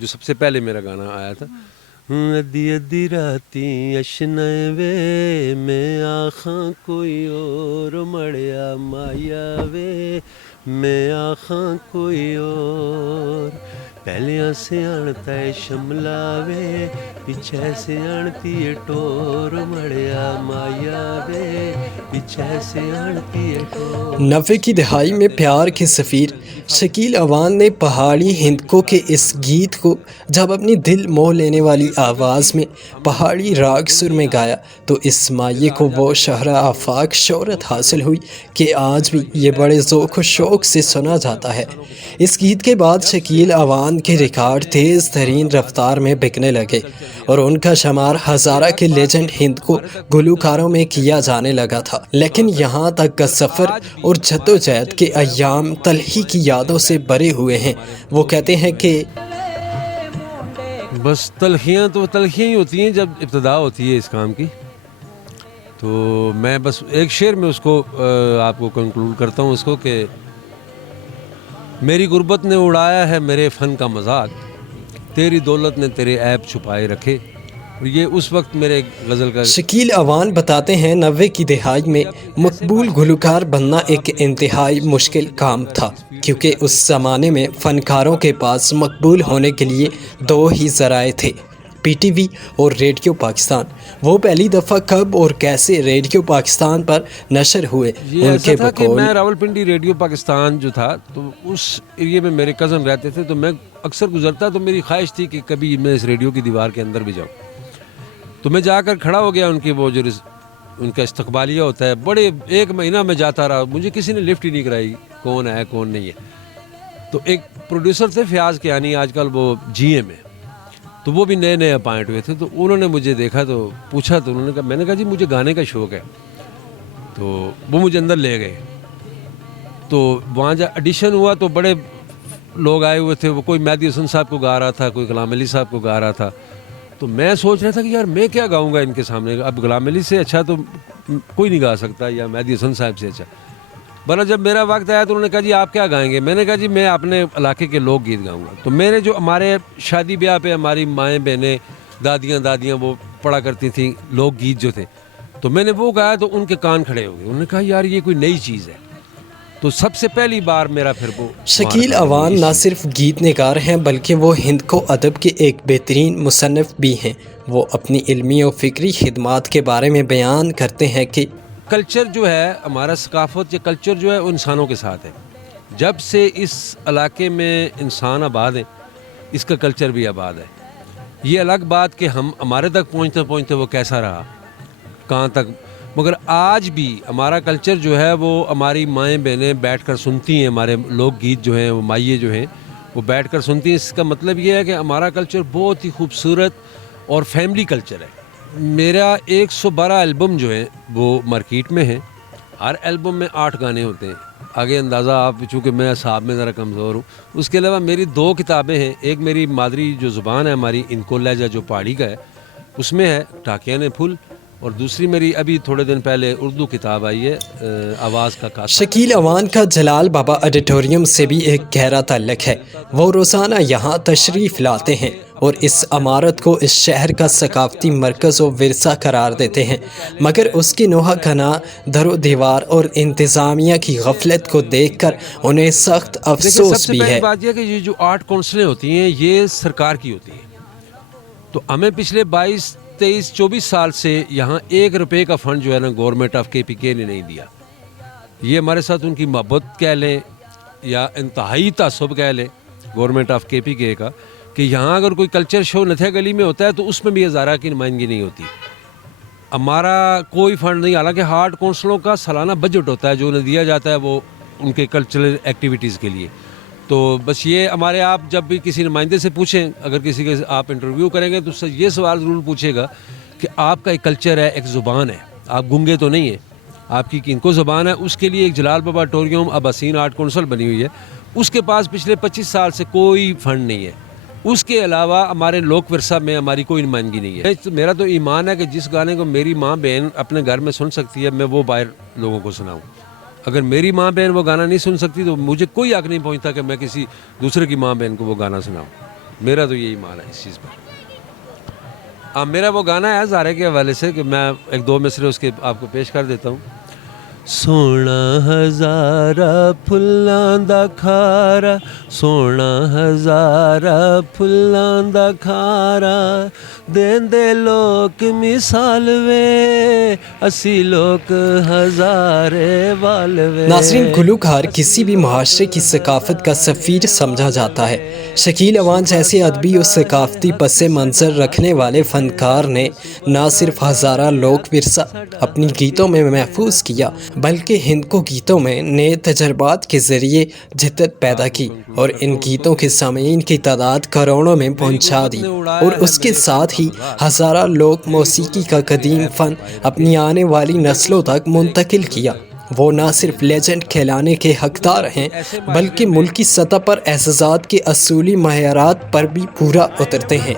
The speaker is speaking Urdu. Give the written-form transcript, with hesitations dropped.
جو سب سے پہلے میرا گانا آیا تھا. ادی ادی راتی اشنائے وے میں آخاں کوئی اور مڑیا مایا وے میں آخاں کوئی اور پہلیاں سے آنتا ہے شملہ وے پیچھے سے آنتی ہے ٹور مڑیا مایا وے پیچھے سے آنتی ہے ٹور. 90 کی دہائی میں پیار کے سفیر شکیل اوان نے پہاڑی ہندکو کے اس گیت کو جب اپنی دل موہ لینے والی آواز میں پہاڑی راگ سر میں گایا تو اس مائع کو وہ شہرہ آفاق شہرت حاصل ہوئی کہ آج بھی یہ بڑے ذوق و شوق سے سنا جاتا ہے. اس گیت کے بعد شکیل اوان کے ریکارڈ تیز ترین رفتار میں بکنے لگے اور ان کا شمار ہزارہ کے لیجنڈ ہندکو گلوکاروں میں کیا جانے لگا تھا. لیکن یہاں تک کا سفر اور جدوجہد کے ایام تلخی کی یادوں سے بھرے ہوئے ہیں. وہ کہتے ہیں کہ بس تلخیاں تو تلخیاں ہی ہوتی ہیں جب ابتدا ہوتی ہے اس کام کی. تو میں بس ایک شعر میں اس کو آپ کو کنکلوڈ کرتا ہوں اس کو کہ میری غربت نے اڑایا ہے میرے فن کا مذاق تیری دولت نے تیرے عیب چھپائے رکھے. یہ اس وقت میرے غزل کا. شکیل اوان بتاتے ہیں 90 کی دہائی میں مقبول گلوکار بننا ایک انتہائی مشکل کام تھا کیونکہ اس زمانے میں فنکاروں کے پاس مقبول ہونے کے لیے دو ہی ذرائع تھے، پی ٹی وی اور ریڈیو پاکستان. وہ پہلی دفعہ کب اور کیسے ریڈیو پاکستان پر نشر ہوئے؟ یہ ان ایسا کے تھا کہ بقول میں راولپنڈی ریڈیو پاکستان جو تھا تو اس ایریے میں میرے کزن رہتے تھے تو میں اکثر گزرتا تو میری خواہش تھی کہ کبھی میں اس ریڈیو کی دیوار کے اندر بھی جاؤں. تو میں جا کر کھڑا ہو گیا ان کی وہ جو ان کا استقبالیہ ہوتا ہے بڑے 1 مہینہ میں جاتا رہا. مجھے کسی نے لفٹ ہی نہیں کرائی کون ہے کون نہیں ہے. تو ایک پروڈیوسر تھے فیاض کیانی آج کل وہ جی اے میں تو وہ بھی نئے نئے اپائنٹ ہوئے تھے. تو انہوں نے مجھے دیکھا تو پوچھا تو انہوں نے کہا میں نے کہا جی مجھے گانے کا شوق ہے. تو وہ مجھے اندر لے گئے. تو وہاں جب ایڈیشن ہوا تو بڑے لوگ آئے ہوئے تھے. وہ کوئی مہدی حسن صاحب کو گا رہا تھا کوئی غلام علی صاحب کو گا رہا تھا. تو میں سوچ رہا تھا کہ یار میں کیا گاؤں گا ان کے سامنے. اب غلام علی سے اچھا تو کوئی نہیں گا سکتا یا مہدی حسن صاحب سے اچھا. بھلا جب میرا وقت آیا تو انہوں نے کہا جی آپ کیا گائیں گے. میں نے کہا جی میں اپنے علاقے کے لوک گیت گاؤں گا. تو میں نے جو ہمارے شادی بیاہ پہ ہماری مائیں بہنیں دادیاں وہ پڑھا کرتی تھیں لوک گیت جو تھے تو میں نے وہ گایا تو ان کے کان کھڑے ہو گئے. انہوں نے کہا یار یہ کوئی نئی چیز ہے. تو سب سے پہلی بار میرا پھر وہ شکیل اوان نہ صرف گیت نگار ہیں بلکہ وہ ہند کو ادب کے ایک بہترین مصنف بھی ہیں. وہ اپنی علمی و فکری خدمات کے بارے میں بیان کرتے ہیں کہ کلچر جو ہے ہمارا ثقافت یا کلچر جو ہے وہ انسانوں کے ساتھ ہے. جب سے اس علاقے میں انسان آباد ہیں اس کا کلچر بھی آباد ہے. یہ الگ بات کہ ہمارے تک پہنچتے پہنچتے وہ کیسا رہا کہاں تک. مگر آج بھی ہمارا کلچر جو ہے وہ ہماری مائیں بہنیں بیٹھ کر سنتی ہیں. ہمارے لوک گیت جو ہیں وہ مائیں جو ہیں وہ بیٹھ کر سنتی ہیں. اس کا مطلب یہ ہے کہ ہمارا کلچر بہت ہی خوبصورت اور فیملی کلچر ہے. میرا 112 البم جو ہیں وہ مارکیٹ میں ہیں. ہر البم میں 8 گانے ہوتے ہیں. آگے اندازہ آپ چونکہ میں صاحب میں ذرا کمزور ہوں. اس کے علاوہ میری 2 کتابیں ہیں. ایک میری مادری جو زبان ہے ہماری انکو لہجہ جو پہاڑی کا ہے اس میں ہے ٹاکیاں نے پھول. اور دوسری میری ابھی تھوڑے دن پہلے اردو کتاب آئی ہے آواز کا کاسا. شکیل اوان کا جلال بابا آڈیٹوریم سے بھی ایک گہرا تعلق ہے. وہ روزانہ یہاں تشریف لاتے ہیں اور اس عمارت کو اس شہر کا ثقافتی مرکز و ورثہ قرار دیتے ہیں. مگر اس کی نوحہ کنا در و دیوار اور انتظامیہ کی غفلت کو دیکھ کر انہیں سخت افسوس بھی ہے. سب سے پہلی بات یہ کہ یہ جو آرٹ کونسلیں ہوتی ہیں یہ سرکار کی ہوتی ہیں. تو ہمیں پچھلے 22 23 24 سال سے یہاں 1 روپے کا فنڈ جو ہے نا گورنمنٹ آف کے پی کے نے نہیں دیا. یہ ہمارے ساتھ ان کی محبت کہہ لیں یا انتہائی تعصب کہہ لیں گورنمنٹ آف کے پی کے کا کہ یہاں اگر کوئی کلچر شو نتھیا گلی میں ہوتا ہے تو اس میں بھی ہزارہ کی نمائندگی نہیں ہوتی. ہمارا کوئی فنڈ نہیں. حالانکہ ہارٹ کونسلوں کا سالانہ بجٹ ہوتا ہے جو انہیں دیا جاتا ہے وہ ان کے کلچرل ایکٹیویٹیز کے لیے. تو بس یہ ہمارے آپ جب بھی کسی نمائندے سے پوچھیں اگر کسی کے آپ انٹرویو کریں گے تو اس سے یہ سوال ضرور پوچھے گا کہ آپ کا ایک کلچر ہے ایک زبان ہے آپ گنگے تو نہیں ہیں آپ کی کنکو زبان ہے. اس کے لیے ایک جلال بابا آڈیٹوریم اب حسین آرٹ کونسل بنی ہوئی ہے. اس کے پاس پچھلے 25 سال سے کوئی فنڈ نہیں ہے. اس کے علاوہ ہمارے لوک ورثہ میں ہماری کوئی نمائندگی نہیں ہے. میرا تو ایمان ہے کہ جس گانے کو میری ماں بہن اپنے گھر میں سن سکتی ہے میں وہ باہر لوگوں کو سناؤں. اگر میری ماں بہن وہ گانا نہیں سن سکتی تو مجھے کوئی حق نہیں پہنچتا کہ میں کسی دوسرے کی ماں بہن کو وہ گانا سناؤں. میرا تو یہی مان ہے اس چیز پر. میرا وہ گانا ہے زارے کے حوالے سے کہ میں ایک دو مصرے اس کے آپ کو پیش کر دیتا ہوں. سونا ہزارہ پھلاں دا کھارا, سونا ہزارہ پھلاں دا کھارا, دیندے لوک مثال وے, اسی لوک ہزارے وال وے. ناظرین, گلوکار کسی بھی معاشرے کی ثقافت کا سفیر سمجھا جاتا ہے. شکیل اوان جیسے ادبی اور ثقافتی پس منظر رکھنے والے فنکار نے نہ صرف ہزارہ لوک ورثہ اپنی گیتوں میں محفوظ کیا بلکہ ہندکو گیتوں میں نئے تجربات کے ذریعے جدت پیدا کی اور ان گیتوں کے سامعین کی تعداد کروڑوں میں پہنچا دی, اور اس کے ساتھ ہی ہزارہ لوک موسیقی کا قدیم فن اپنی آنے والی نسلوں تک منتقل کیا. وہ نہ صرف لیجنڈ کہلانے کے حقدار ہیں بلکہ ملکی سطح پر اعزازات کے اصولی معیارات پر بھی پورا اترتے ہیں.